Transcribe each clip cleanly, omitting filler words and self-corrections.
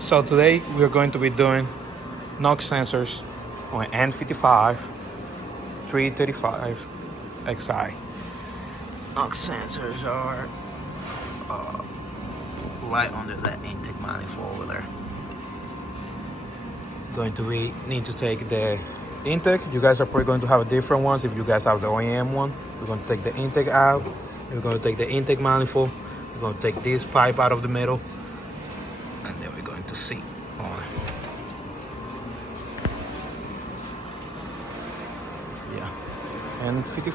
So today we are going to be doing knock sensors on N55 335 XI. Knock sensors are right under that intake manifold over there. Going to be need to take the intake. You guys are probably going to have different ones. If you guys have the OEM one, we're going to take the intake out. We're going to take the intake manifold. We're going to take this pipe out of the middle, and then we're going to see on. Yeah, and 50.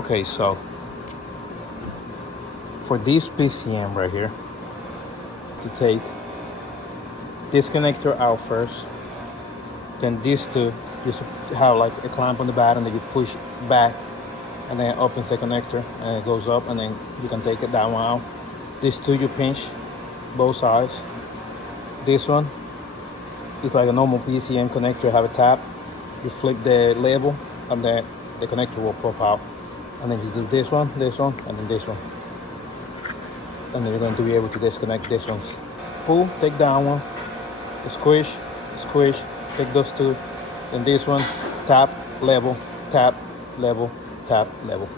Okay, so for this PCM right here, to take this connector out first, then these two just have like a clamp on the bottom that you push back, and then it opens the connector and it goes up, and then you can take it that one out. These two you pinch both sides. This one is like a normal PCM connector, have a tap. You flick the label and then the connector will pop out. And then you do this one, and then this one. And then you're going to be able to disconnect this one. Pull, take down one, squish, take those two. Then this one, tap, level, tap, level, tap, level.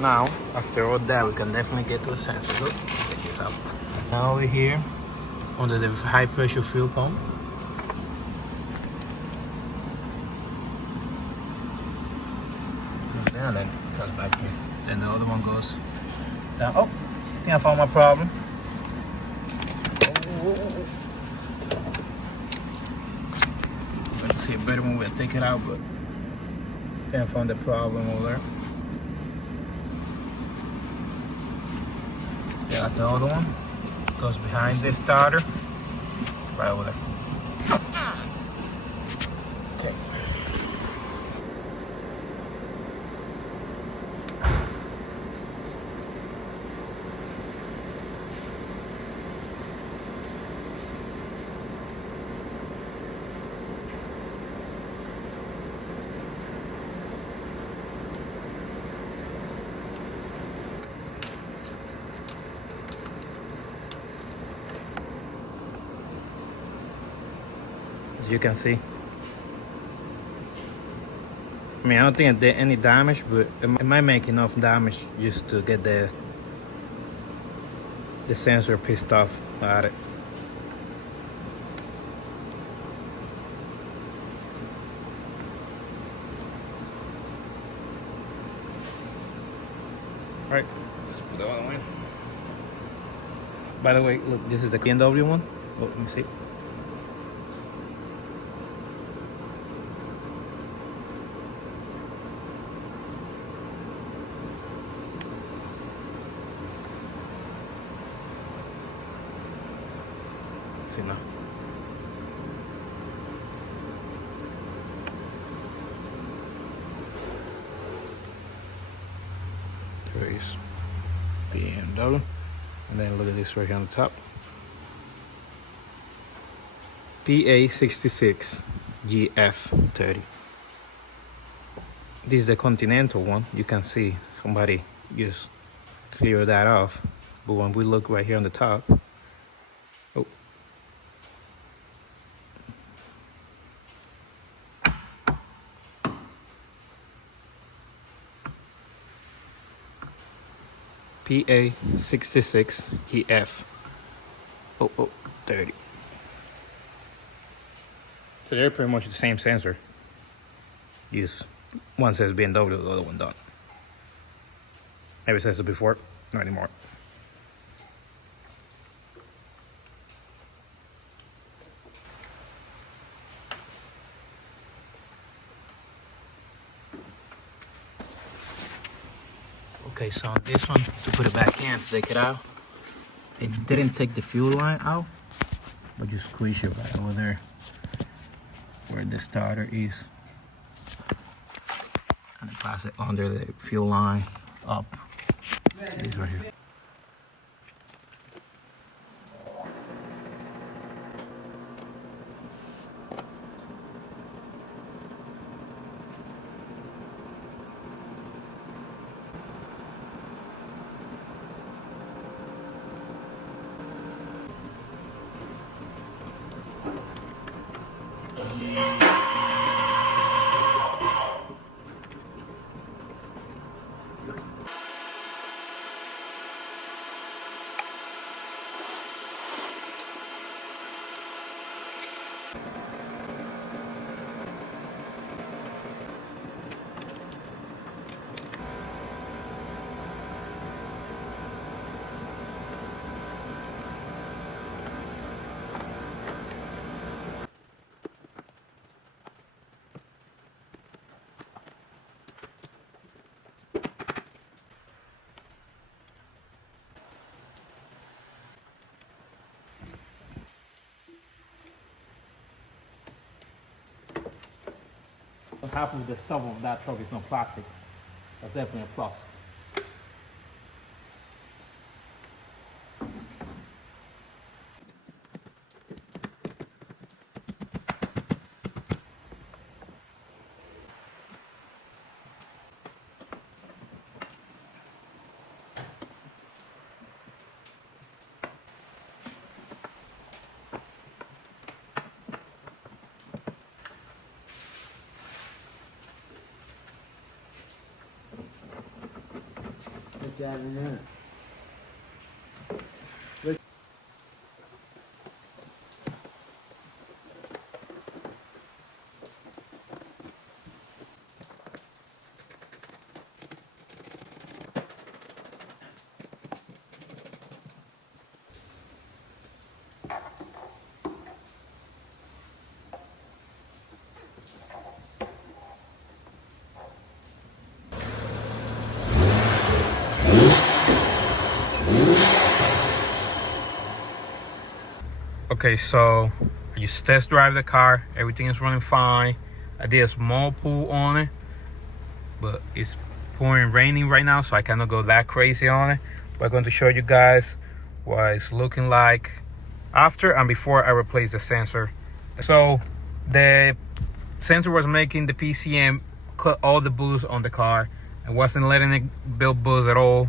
Now, after all that, we can definitely get to the sensor. Look, check this out. Now we're here under the high pressure fuel pump. And then it comes back here. Then the other one goes down. Oh, I think I found my problem. Let's see a better one way to take it out, but I think I found the problem over there. Yeah, that's the other one. Goes behind this starter. Right over there. Okay. As you can see, I mean, I don't think it did any damage, but it might make enough damage just to get the sensor pissed off at it. right, let's put the other one in. By the way, look, this is the BMW one. Oh, let me see. See now. There is BMW, and then look at this right here on the top. PA66 GF30. This is the Continental one. You can see somebody just clear that off. But when we look right here on the top, oh, PA66 GF 30. So they're pretty much the same sensor. Just one says BMW, the other one don't. Never says it before, not anymore. Okay, so this one, to put it back in, take it out. It didn't take the fuel line out, but just squeeze it right over there where the starter is. And then pass it under the fuel line up. This right here. Half of the stuff of that truck is not plastic. That's definitely a plus. That in there. Okay, so I just test drive the car. Everything is running fine. I did a small pull on it, but it's pouring raining right now, so I cannot go that crazy on it. But I'm going to show you guys what it's looking like after and before I replace the sensor. So the sensor was making the PCM cut all the boost on the car and wasn't letting it build boost at all.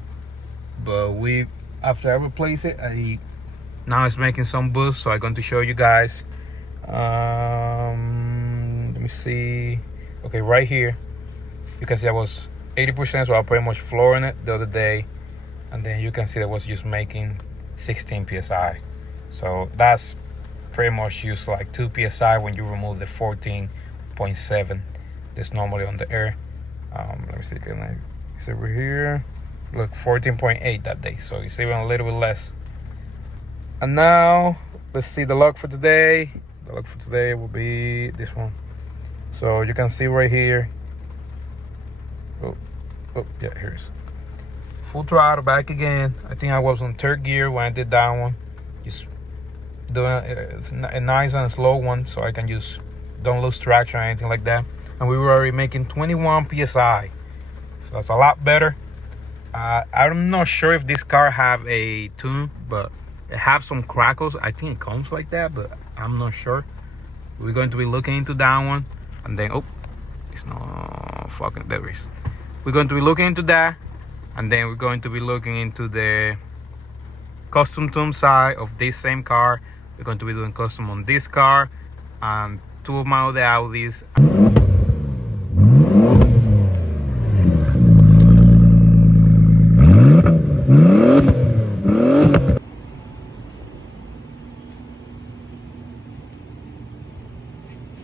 But after I replace it, now it's making some boost, so I'm going to show you guys. Let me see. Okay, right here, because I was 80%, so I pretty much flooring it the other day, and then you can see that was just making 16 psi. So that's pretty much used like 2 psi when you remove the 14.7 that's normally on the air. Let me see, it's over here. Look, 14.8 that day, so it's even a little bit less. And now let's see the log for today. The log for today will be this one. So you can see right here. Oh, yeah, here it is. Full throttle back again. I think I was on third gear when I did that one. Just doing a nice and slow one, so I can just don't lose traction or anything like that. And we were already making 21 psi, so that's a lot better. I'm not sure if this car have a tune, but it have some crackles. I think it comes like that, but I'm not sure. We're going to be looking into that one, and then it's not fucking there is. We're going to be looking into that, and then we're going to be looking into the custom tune side of this same car. We're going to be doing custom on this car and two of my other Audis.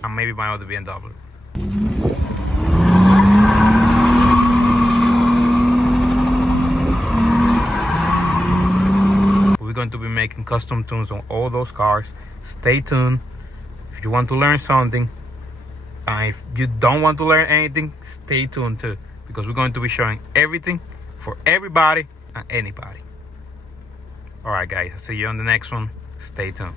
And maybe my other BMW. We're going to be making custom tunes on all those cars. Stay tuned. If you want to learn something, and if you don't want to learn anything, stay tuned too, because we're going to be showing everything for everybody and anybody. All right, guys, I'll see you on the next one. Stay tuned.